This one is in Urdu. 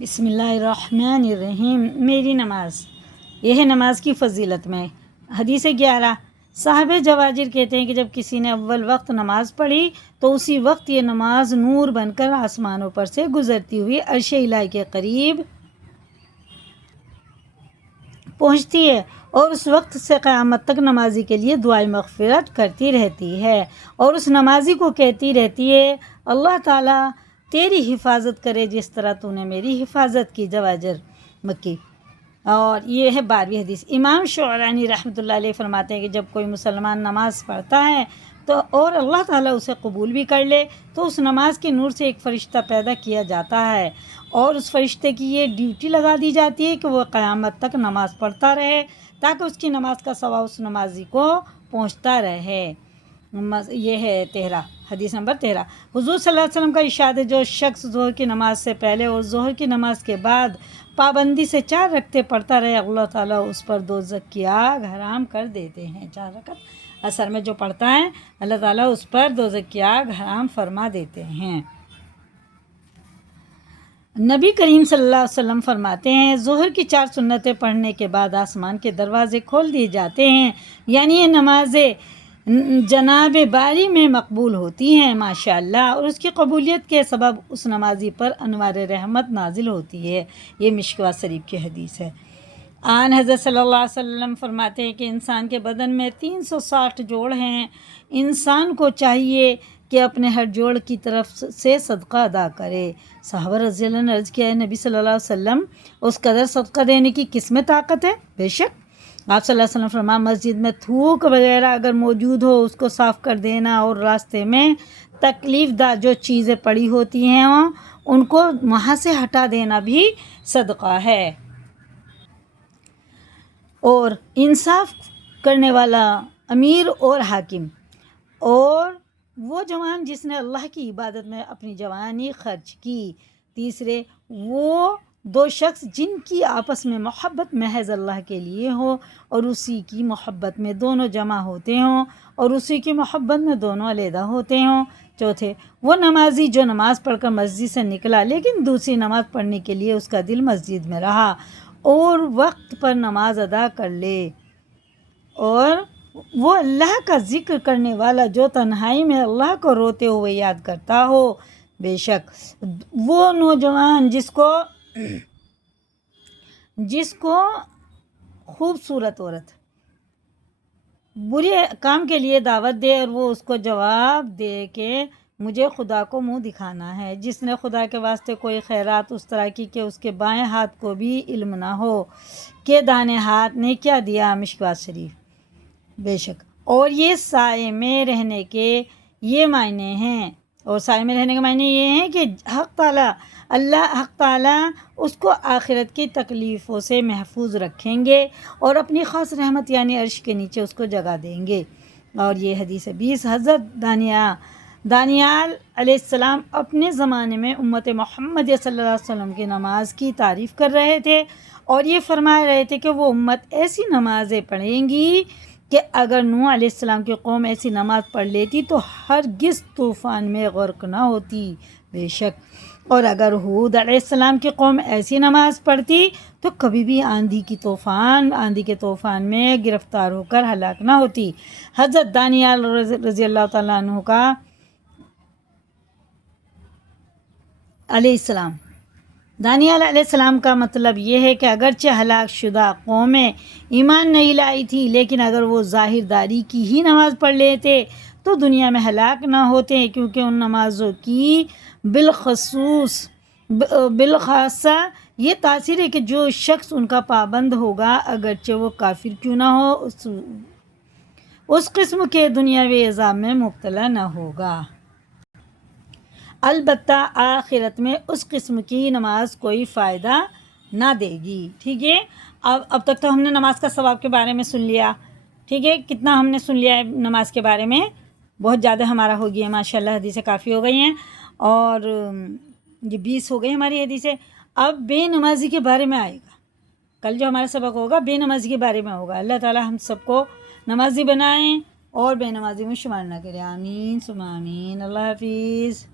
بسم اللہ الرحمن الرحیم۔ میری نماز، یہ ہے نماز کی فضیلت میں۔ حدیث 11، صاحب جواجر کہتے ہیں کہ جب کسی نے اول وقت نماز پڑھی تو اسی وقت یہ نماز نور بن کر آسمانوں پر سے گزرتی ہوئی عرش الہی کے قریب پہنچتی ہے اور اس وقت سے قیامت تک نمازی کے لیے دعائیں مغفرت کرتی رہتی ہے، اور اس نمازی کو کہتی رہتی ہے اللہ تعالیٰ تیری حفاظت کرے جس طرح تو نے میری حفاظت کی۔ جواجر مکی۔ اور یہ ہے 12ویں حدیث۔ امام شعرانی رحمۃ اللہ علیہ فرماتے ہیں کہ جب کوئی مسلمان نماز پڑھتا ہے تو اور اللہ تعالیٰ اسے قبول بھی کر لے تو اس نماز کے نور سے ایک فرشتہ پیدا کیا جاتا ہے، اور اس فرشتے کی یہ ڈیوٹی لگا دی جاتی ہے کہ وہ قیامت تک نماز پڑھتا رہے تاکہ اس کی نماز کا ثواب اس نمازی کو پہنچتا رہے۔ یہ ہے 13، حدیث نمبر 13۔ حضور صلی اللہ علیہ وسلم کا ارشاد ہے جو شخص ظہر کی نماز سے پہلے اور ظہر کی نماز کے بعد پابندی سے 4 رکعتیں پڑھتا رہے اللہ تعالیٰ اس پر دوزخ کی آگ حرام کر دیتے ہیں۔ 4 رکعت عصر میں جو پڑھتا ہے اللہ تعالیٰ اس پر دوزخ کی آگ حرام فرما دیتے ہیں۔ نبی کریم صلی اللہ علیہ وسلم فرماتے ہیں ظہر کی 4 سنتیں پڑھنے کے بعد آسمان کے دروازے کھول دیے جاتے ہیں، یعنی یہ نمازیں جناب باری میں مقبول ہوتی ہیں ماشاءاللہ، اور اس کی قبولیت کے سبب اس نمازی پر انوار رحمت نازل ہوتی ہے۔ یہ مشکوہ شریف کی حدیث ہے۔ آن حضرت صلی اللہ علیہ وسلم فرماتے ہیں کہ انسان کے بدن میں 360 جوڑ ہیں، انسان کو چاہیے کہ اپنے ہر جوڑ کی طرف سے صدقہ ادا کرے۔ صحابہ رضی اللہ عنہ نے عرض کیا ہے نبی صلی اللہ علیہ وسلم اس قدر صدقہ دینے کی کس میں طاقت ہے؟ بے شک آپ صلی اللہ علیہ وسلم فرمایا مسجد میں تھوک وغیرہ اگر موجود ہو اس کو صاف کر دینا، اور راستے میں تکلیف دہ جو چیزیں پڑی ہوتی ہیں ان کو وہاں سے ہٹا دینا بھی صدقہ ہے۔ اور انصاف کرنے والا امیر اور حاکم، اور وہ جوان جس نے اللہ کی عبادت میں اپنی جوانی خرچ کی۔ تیسرے وہ 2 شخص جن کی آپس میں محبت محض اللہ کے لیے ہو اور اسی کی محبت میں دونوں جمع ہوتے ہوں اور اسی کی محبت میں دونوں علیحدہ ہوتے ہوں۔ چوتھے وہ نمازی جو نماز پڑھ کر مسجد سے نکلا لیکن دوسری نماز پڑھنے کے لیے اس کا دل مسجد میں رہا اور وقت پر نماز ادا کر لے۔ اور وہ اللہ کا ذکر کرنے والا جو تنہائی میں اللہ کو روتے ہوئے یاد کرتا ہو۔ بے شک وہ نوجوان جس کو خوبصورت عورت برے کام کے لیے دعوت دے اور وہ اس کو جواب دے کہ مجھے خدا کو منہ دکھانا ہے، جس نے خدا کے واسطے کوئی خیرات اس طرح کی کہ اس کے بائیں ہاتھ کو بھی علم نہ ہو کہ دانے ہاتھ نے کیا دیا۔ مشکوہ شریف۔ بے شک اور یہ سائے میں رہنے کے یہ معنی ہیں، اور سائے میں رہنے کے معنی یہ ہیں کہ حق تعالیٰ اس کو آخرت کی تکلیفوں سے محفوظ رکھیں گے اور اپنی خاص رحمت یعنی عرش کے نیچے اس کو جگہ دیں گے۔ اور یہ حدیث 20، حضرت دانیال علیہ السلام اپنے زمانے میں امت محمد صلی اللہ علیہ وسلم کی نماز کی تعریف کر رہے تھے اور یہ فرما رہے تھے کہ وہ امت ایسی نمازیں پڑھیں گی کہ اگر نوح علیہ السلام کی قوم ایسی نماز پڑھ لیتی تو ہرگز طوفان میں غرق نہ ہوتی۔ بے شک اور اگر ہود علیہ السلام کی قوم ایسی نماز پڑھتی تو کبھی بھی آندھی کے طوفان میں گرفتار ہو کر ہلاک نہ ہوتی۔ حضرت دانیال رضی اللہ تعالیٰ عنہ کا دانیال علیہ السلام کا مطلب یہ ہے کہ اگرچہ ہلاک شدہ قومیں ایمان نہیں لائی تھی لیکن اگر وہ ظاہر داری کی ہی نماز پڑھ لیتے تو دنیا میں ہلاک نہ ہوتے، کیونکہ ان نمازوں کی بالخاصہ یہ تاثیر ہے کہ جو شخص ان کا پابند ہوگا اگرچہ وہ کافر کیوں نہ ہو اس قسم کے دنیاوی عذاب میں مبتلا نہ ہوگا، البتہ آخرت میں اس قسم کی نماز کوئی فائدہ نہ دے گی۔ ٹھیک ہے، اب تک تو ہم نے نماز کا ثواب کے بارے میں سن لیا۔ ٹھیک ہے، کتنا ہم نے سن لیا ہے نماز کے بارے میں؟ بہت زیادہ ہمارا ہو گیا ماشاءاللہ، حدیثیں کافی ہو گئی ہیں، اور یہ 20 ہو گئی ہماری حدیثیں۔ اب بے نمازی کے بارے میں آئے گا، کل جو ہمارا سبق ہوگا بے نمازی کے بارے میں ہوگا۔ اللہ تعالی ہم سب کو نمازی بنائیں اور بے نمازی میں شمار نہ کریں، آمین ثم آمین۔ اللہ حافظ۔